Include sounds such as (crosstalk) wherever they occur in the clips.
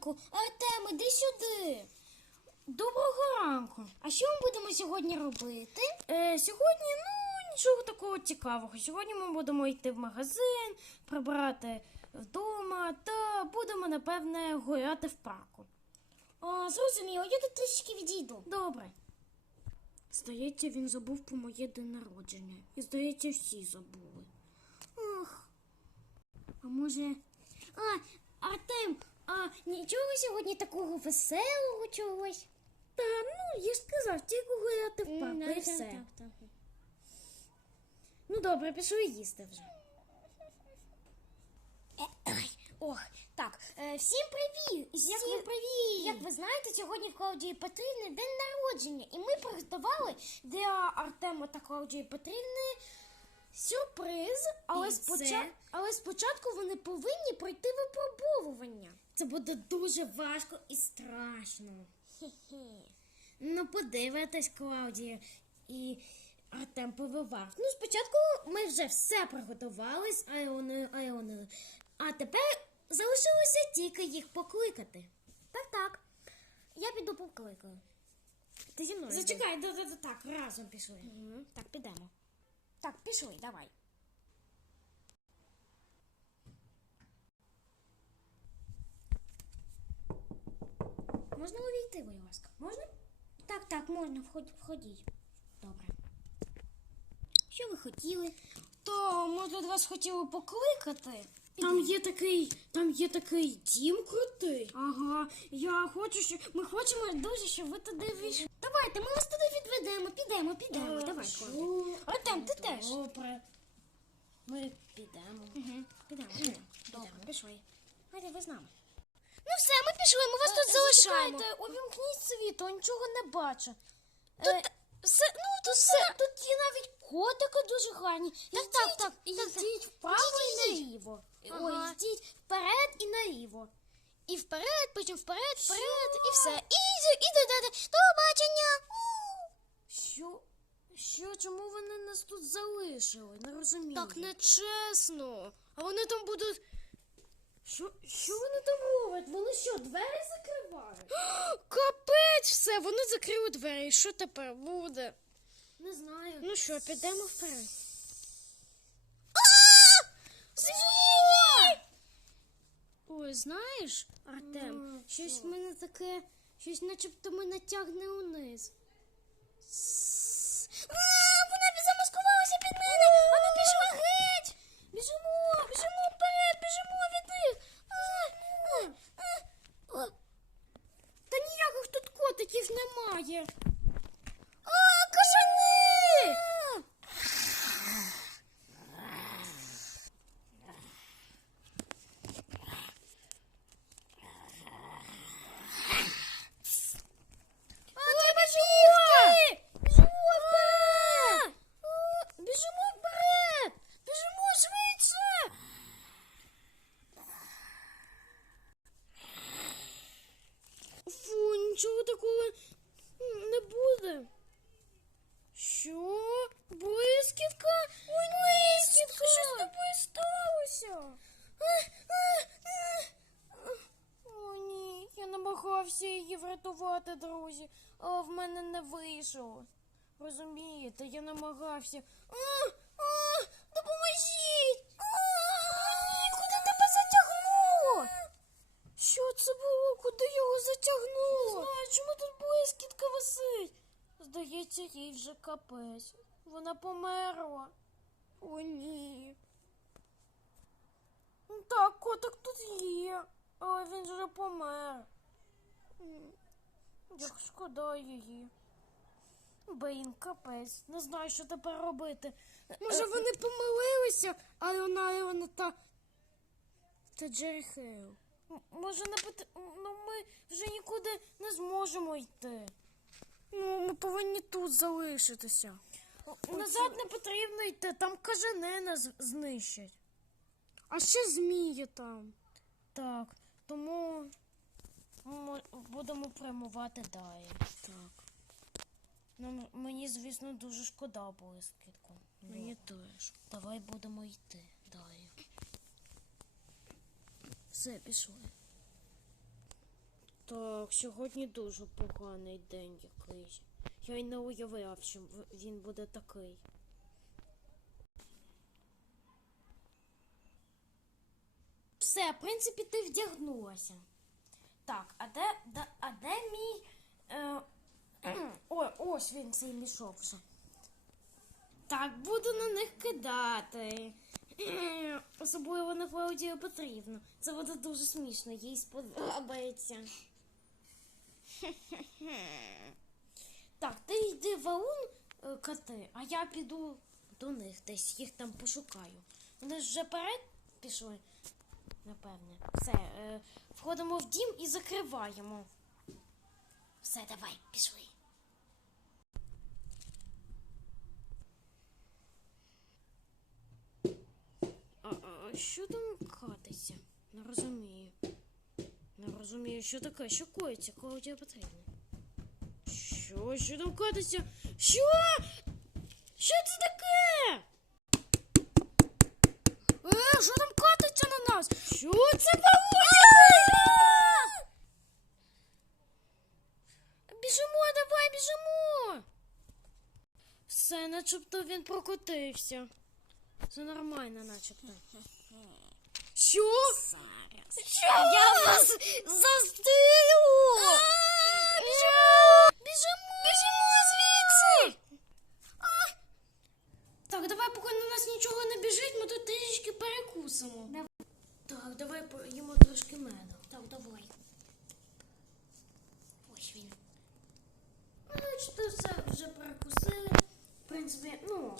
ранку. Артем, іди сюди. Доброго ранку. А що ми будемо сьогодні робити? Е, сьогодні, ну, нічого такого цікавого. Сьогодні ми будемо йти в магазин, прибирати вдома та будемо, напевне, гуляти в парку. А, зрозуміло, я тут трішки відійду. Добре. Здається, він забув про моє день народження. І здається, всі забули. Ах. А може. А, Артем, а нічого сьогодні такого веселого чогось? Та ну, я ж сказав, тільки гуляти в парку і все. Ну добре, пішли їсти вже. Ох, так, е, всім привіт! Всім привіт! Як ви знаєте, сьогодні в Клаудії Петрівни день народження, і ми приготували для Артема та Клаудії Петрівни сюрприз, але, І споча... це? але спочатку вони повинні пройти випробовування. Це буде дуже важко і страшно. Хе-хе. Ну, подивитись, Клаудія і Артем повивав. Ну, спочатку Ми вже все приготувались, а вони, а вони. А тепер залишилося тільки їх покликати. так, так. Я піду покликаю. Ти зі мною. йди. Зачекай, да, да, да, так, разом пішли. Так, підемо. Так, пішли, давай. Можна увійти, будь ласка? Можна? Так, так, можна, входіть. Добре. Що ви хотіли? То ми тут вас хотіли покликати. Там є такий, там є такий дім крутий. Ага, я хочу, що ми хочемо дуже, щоб ви туди вийшли. Давайте, ми вас туди відведемо, підемо, підемо. Давай? Клавдія. Артем, ти теж. Добре. Ми підемо. Угу. Підемо, підемо. Добре, пішли. Гайде, ви з нами. Ну все, ми пішли, ми вас тут залишаємо. Увімкніть світло, нічого не бачу. Тут все, ну тут все. Тут є навіть котики дуже гарні. Так, так, так. Йдіть вправо і наліво. Ой, Ага. йдіть вперед і наліво. І вперед, потім вперед, вперед, і все. І, і додати. До побачення. Що? Що? Чому вони нас тут залишили? Не розумію. Так нечесно. А вони там будуть. Що, що вони там роблять? Вони що, двері закривають? (gasps) Капець все, вони закрили двері. Що тепер буде? Не знаю. Ну що, підемо вперед. Ой, знаєш, Артем, Ну, щось що? в мене таке, щось начебто мене тягне униз. Вона замаскувалася під мене, вона пішла геть. Біжимо, біжимо вперед, біжимо від них. А, а, а, а. Та ніяких котиків немає. А, кажани! А, треба бігти! Біжимо вперед! Біжимо вперед! Біжимо швидше! Фу, нічого такого не буде. Що? Блискітка? Ой, блискітка! Що з тобою сталося? О, ні, я намагався її врятувати, друзі, але в мене не вийшло. Розумієте, я намагався. А, а, допоможіть! Ні, куди тебе затягнуло? Що це було? Куди його затягнуло? Не знаю, чому тут блискітка висить? Здається, їй вже капець. Вона померла. О, ні. Так, котик тут є, але він вже помер. Як шкода її. Блін, капець, не знаю, що тепер робити. Може, вони помилилися, а вона і вона та. Та Джері Хейл. Може, не пот... ну, ми вже нікуди не зможемо йти. Ну, ми повинні тут залишитися. Назад не потрібно йти, там кажани нас знищать. А ще змії там. Так, тому ми будемо прямувати далі. Так. Ну, мені, звісно, дуже шкода блискітку. Мені теж. Давай будемо йти далі. Все, пішли. Так, сьогодні дуже поганий день якийсь. Я й не уявляв, що він буде такий. Все, в принципі, ти вдягнулася. Так, а де, де, а де мій. Е, (clears throat) о, ось він цей мішок вже. Так, буду на них кидати. (clears throat) Особливо на Клаудію потрібно. Це буде дуже смішно, їй сподобається. (laughs) Так, ти йди в аун е, кати, а я піду до них десь їх там пошукаю. Вони ж вже перед пішли, напевне. Все, е, входимо в дім і закриваємо. Все, давай, пішли. А, а що там катиться? Не розумію. Не розумію, що таке, що коїться, кого тебе потрібно. Що? Що там катиться? Що? Що це таке? Е, що там катиться на нас? Що це Біжимо, давай, біжимо. Все, начебто він прокотився. Це нормально, начебто. Що? Зараз. Що? Я вас застилю! Біжимо! Біжимо! Біжимо звідси! Так, давай, поки на нас нічого не біжить, ми тут трішки перекусимо. Так, давай поїмо трошки меду. Так, давай. Ось він. Ну, Бачите, все вже перекусили. В принципі, ну.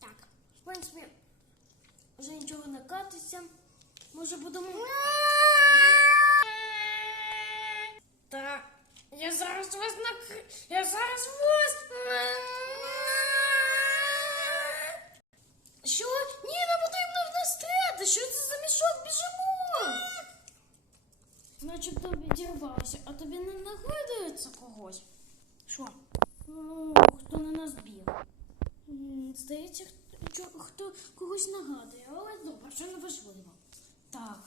Так, в принципі, вже нічого не катиться. Може будемо. Так, я зараз вас накр... Я зараз вас. Що? Ні, нам потрібно в нас стріляти. Що це за мішок? Біжимо. Начебто відірвався, а тобі не нагадується когось? Що? Ну, хто на нас біг? Здається, хто, хто когось нагадує, але добре, що не важливо. Так.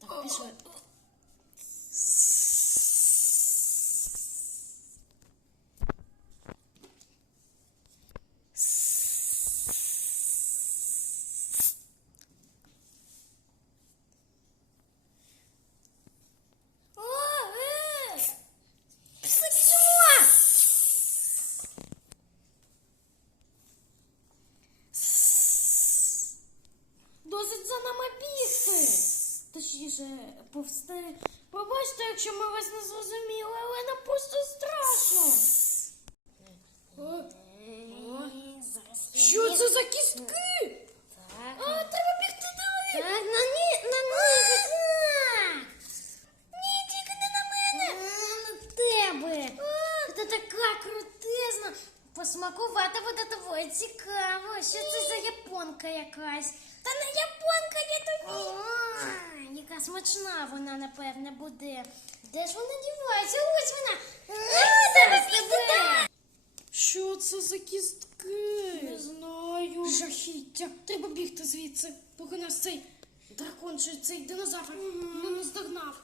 Так, пішли. О, е! Пішли, біжимо! Досить за нами бігти. Точніше, повсти. Пробачте, якщо ми вас не зрозуміли, але нам просто страшно. Зараз я Що їх- це за кістки? Так. А, треба бігти далі. Так, на ні, на них, так. Ні, тільки не на мене. На тебе. Ти така крутизна. Посмакувати буде доволі цікаво. Що це за японка якась? Та не японка, я тобі. О, яка смачна вона, напевне, буде. Де ж вона дівається? Ось вона. Що це за кістки? Не знаю. Жахіття. Треба бігти звідси, поки нас цей дракон чи цей динозавр не наздогнав.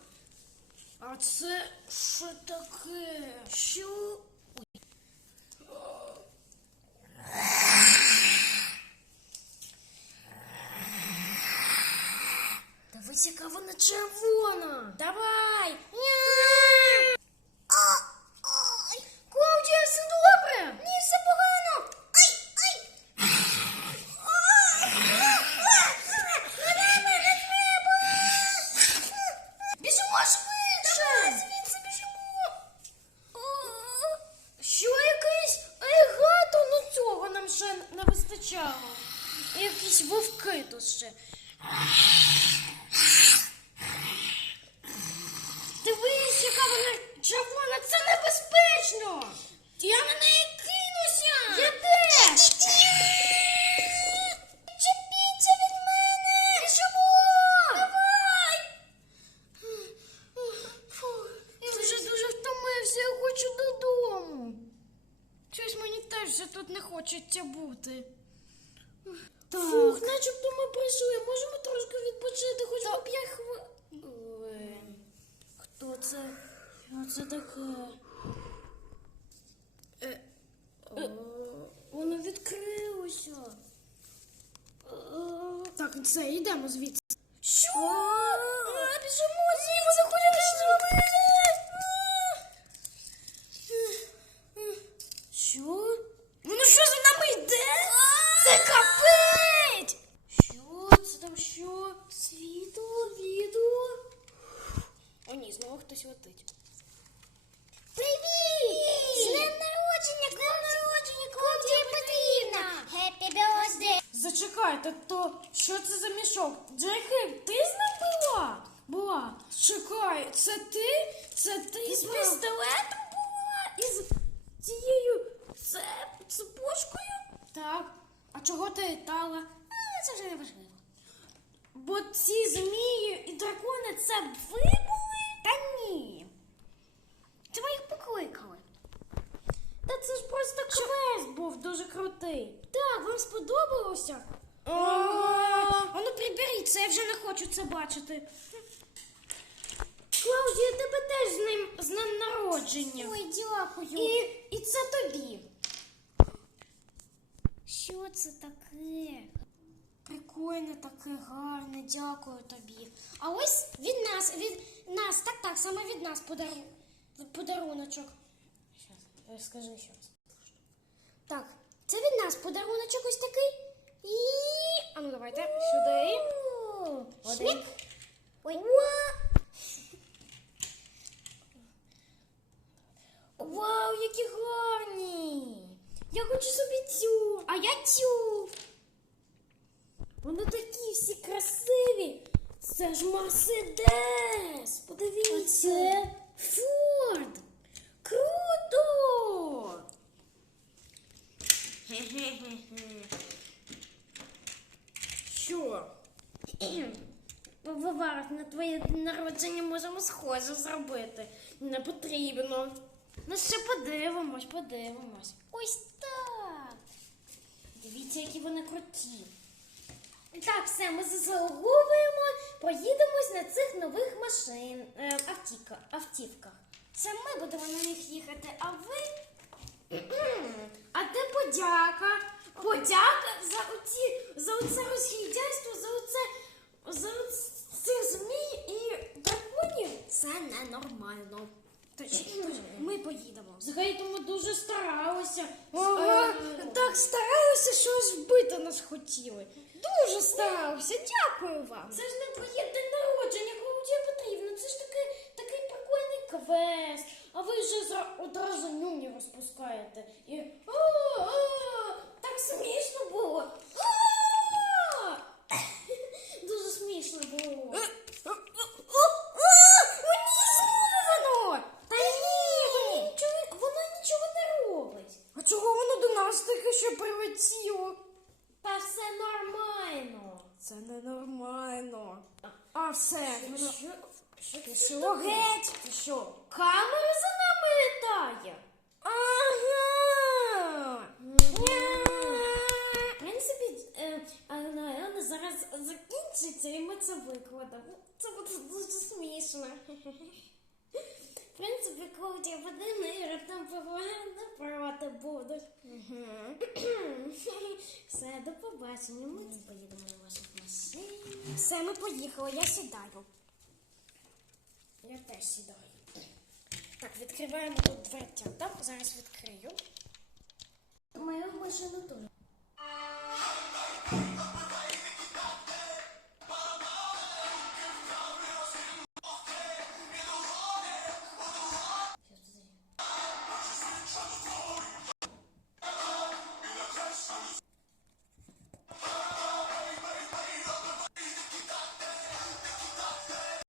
А це що таке? Що? Яка вона червона. Давай. Ой, Клаудія, все добре? Ні, все погано. Ай, ай. Не треба, не треба. Біжимо швидше. Давай, звідси біжимо. Що якийсь егато, ну цього нам ще не вистачало. І якісь вовки тут ще. Дивись, яка вона червона, це небезпечно! Я на неї кинуся! Я теж! Чепіться від мене. Біжимо. Давай. Фух, я вже дуже втомився, я хочу додому. Щось мені теж вже тут не хочеться бути. Фух, начебто ми прийшли, можемо трошки відпочити, хоч би п'ять хвилин. Це таке? Е, о, воно відкрилося. Е, Так, все, йдемо звідси. Що? А, біжимо звідси, заходимо Що? Воно що за нами йде? Це капець! Що? Це там що? Світло, відео? О ні, знову хтось летить. Привіт! З днем народження, з днем народження, кому тобі потрібно? Happy birthday! Зачекайте, то що це за мішок? Джеки, ти з ним була? Була. Чекай, це ти? Це ти з пістолетом була? Із цією цеп- цепочкою? Так. А чого ти літала? А, це вже не важливо. Бо ці змії і дракони це ви були? Та ні. Це ми їх покликали. Та це ж просто квест був дуже крутий. Так, вам сподобалося? А ну приберіться, я вже не хочу це бачити. Клаудія, тебе теж з ним з днем народження. Ой, дякую. І, і це тобі. Що це таке? Прикольне, таке гарне, дякую тобі. А ось від нас, від нас, так, так, саме від нас подару... подаруночок. Щас, скажи раз. Так, це від нас подаруночок ось такий. І. А ну давайте сюди. Один. Ой. Вау, які гарні! Я хочу собі цю, а я цю. Вони такі всі красиві. Це ж Мерседес. Подивіться. Оце Форд. Круто. Хе-хе-хе-хе. Що? Виварок, на твоє народження можемо схоже зробити. Не потрібно. Ну ще подивимось, подивимось. ось так. Дивіться, які вони круті. Так, все, ми заслуговуємо, поїдемось на цих нових машин, е, автівка, автівках. Це ми будемо на них їхати, а ви. А де подяка? Подяка за оці, за оце розгільдяйство, за оце, за оце цих змій і драконів. Це ненормально. Точно, ми поїдемо. Взагалі тому дуже старалися. Ага, так старалися, що аж вбити нас хотіли. Дуже старалися, дякую вам. Це ж не твоє день народження, коли тебе потрібно. Це ж такий, такий прикольний квест. А ви вже одразу нюні розпускаєте. І смішно було. «А-а-а!» Дуже смішно було. воно! Та ні, воно нічого, воно нічого не робить. А чого воно до нас таке ще прилетіло? Та все нормально. Це ненормально. А все, воно... Що Ти що, геть? Ти що, камера за нами літає? Ага. В принципі, е, а, напевно, зараз закінчиться і ми це викладемо. Це буде дуже смішно. В принципі, коли я подивимо, там не проти будуть. Все, до побачення. Ми поїдемо на ваших машинах. Все, ми поїхали, я сідаю. Я теж сідаю. Так, відкриваємо тут дверця. Зараз відкрию. Мою машину теж.